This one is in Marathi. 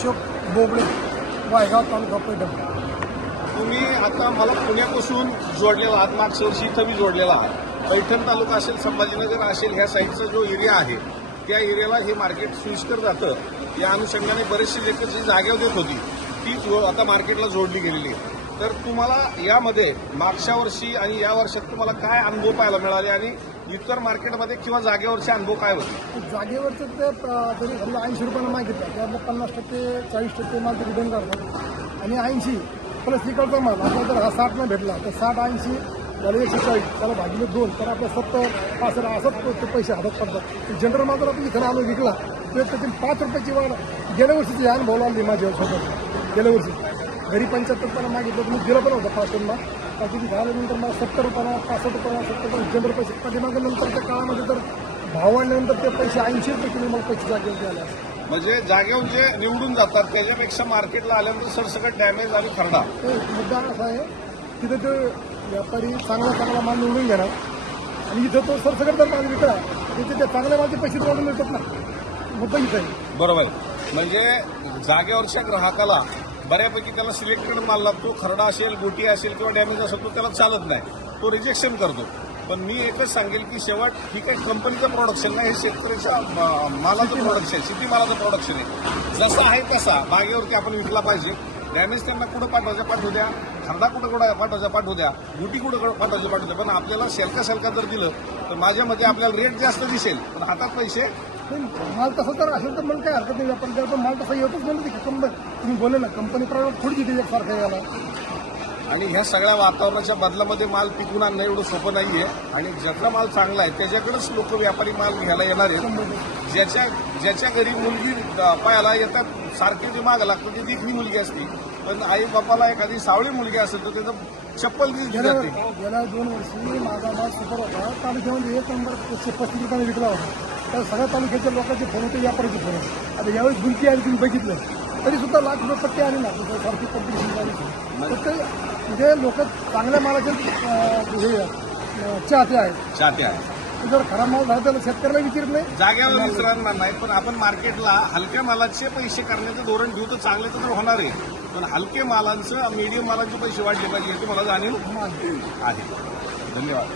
अशोक बोबडे वायगाव तालुका पैठण. तुम्ही आता मला पुण्यापासून जोडलेला आहात मागच्या वर्षी इथं मी जोडलेला आहात. पैठण तालुका असेल संभाजीनगर असेल ह्या साईडचा जो एरिया आहे त्या एरियाला हे मार्केट सुईस्कर जातं. या अनुषंगाने बरेचशी लेखक जी जागेवर देत होती ती आता मार्केटला जोडली गेलेली आहे. तर तुम्हाला यामध्ये मागच्या वर्षी आणि या वर्षात तुम्हाला काय अनुभव पाहायला मिळाले आणि इतर मार्केटमध्ये किंवा जागेवरचे अनुभव काय होते? जागेवरचं ते जरी समजा ऐंशी रुपयाला मागितलं. त्यामधलं पन्नास टक्के चाळीस टक्के माल ते रिटर्न करतात आणि ऐंशी प्लस इकडचा माल. आपल्याला जर हा साठ नाही भेटला तर साठ ऐंशी त्याला एकशे चाळीस त्याला भागीले दोन. तर आपल्या सत्तर पासष्ट असंच ते पैसे हातात पडतात. जनरल माल जर आपण इथं आलो विकला तर त्यातील पाच रुपयाची वाढ. गेल्या वर्षीची या अनुभव आली माझ्या स्वतः गेल्या वर्षी. घरी पंच्याहत्तर पण मागितलं तर दिलं पण होतं पाच टनला बाकी झाल्यानंतर मला सत्तर रुपयाला पासष्ट रुपयाला सत्तर रुपयाला जनरल पैसे पाठीमागे नंतरच्या काळामध्ये तर भाव वाढल्यानंतर ते पैसे ऐंशी रुपये किलो मला पैसे आले असते. म्हणजे जागेवर जे निवडून जातात त्याच्यापेक्षा मार्केटला आल्यानंतर सरसकट डॅमेज आणि खरडा. तर मुद्दा असा आहे तिथे ते व्यापारी चांगला चांगला माल निवडून घेणार. आणि इथं तो सरसकट जर माल विकला तिथे त्या चांगल्या मालचे पैसे तोडून मिळतात ना. मुद्दा इथं आहे. बरोबर म्हणजे जागेवरच्या ग्राहकाला बऱ्यापैकी त्याला सिलेक्टेड माल लागतो खरडा असेल गोटी असेल किंवा डॅमेज असेल तो त्याला चालत नाही. तो रिजेक्शन करतो. पण मी एकच सांगेल की शेवट ही काही कंपनीचं प्रोडक्शन नाही हे शेतकऱ्याच्या मालाचं प्रोडक्शन शेती मालाचं प्रोडक्शन आहे. जसं आहे तसा बागेवरती आपण विकला पाहिजे. डॅमेज त्यांना कुठं पाठवायचं पाठवू द्या. खरडा कुठं कुठं पाठवायचा पाठवू द्या. गुटी कुठं कुठं पाठवायचं पाठवू द्या. पण आपल्याला शेलका शेलका जर दिलं तर माझ्या मते आपल्याला रेट जास्त दिसेल. पण हातात पैसे माल तसं तर असेल तर मला काय हरकत नाही. व्यापारी पण माल तसा येतच नाही की कंपनी तुम्ही बोलले ना कंपनी प्रॉडक्ट थोडी किती एकसारखं याला आणि ह्या सगळ्या वातावरणाच्या बदलामध्ये माल टिकून आणणं एवढं सोपं नाहीये. आणि ज्याचा माल चांगला आहे त्याच्याकडेच लोक व्यापारी माल घ्यायला येणार आहेत. ज्याच्या ज्याच्या घरी मुलगी पायाला येतात सारखी जी माग लागतं ती दिखणी मुलगी असती. पण आई बापाला एखादी सावळी मुलगी असेल तर त्याचं चप्पल दिसली गेल्या जाते. गेल्या दोन वर्षी माझा माल सुपर होता. तालुक्यामध्ये एक नंबर पस्तीस रुपयाने विकला होता. तर सगळ्या तालुक्याच्या लोकांचे फोन होते व्यापाऱ्याचे फोन होते. आता यावेळी गुंती आली तुम्ही बघितलं तरी सुद्धा लाख रुपये पट्टी आली ना सारखी कॉम्पिटिशन झाली तर ते म्हणजे लोक चांगल्या मालाचे हे चाहते आहेत. चाहते आहे जर खराब माल झाला तर शेतकऱ्याला विचारत नाही. जाग्यावर विसरणार नाही पण आपण मार्केटला हलक्या मालाचे पैसे करण्याचं धोरण ठेवू तर चांगले तर होणार आहे. पण हलके मालांचं मीडियम मालांचे पैसे वाढले पाहिजे याची मला जाणीव आहे. धन्यवाद.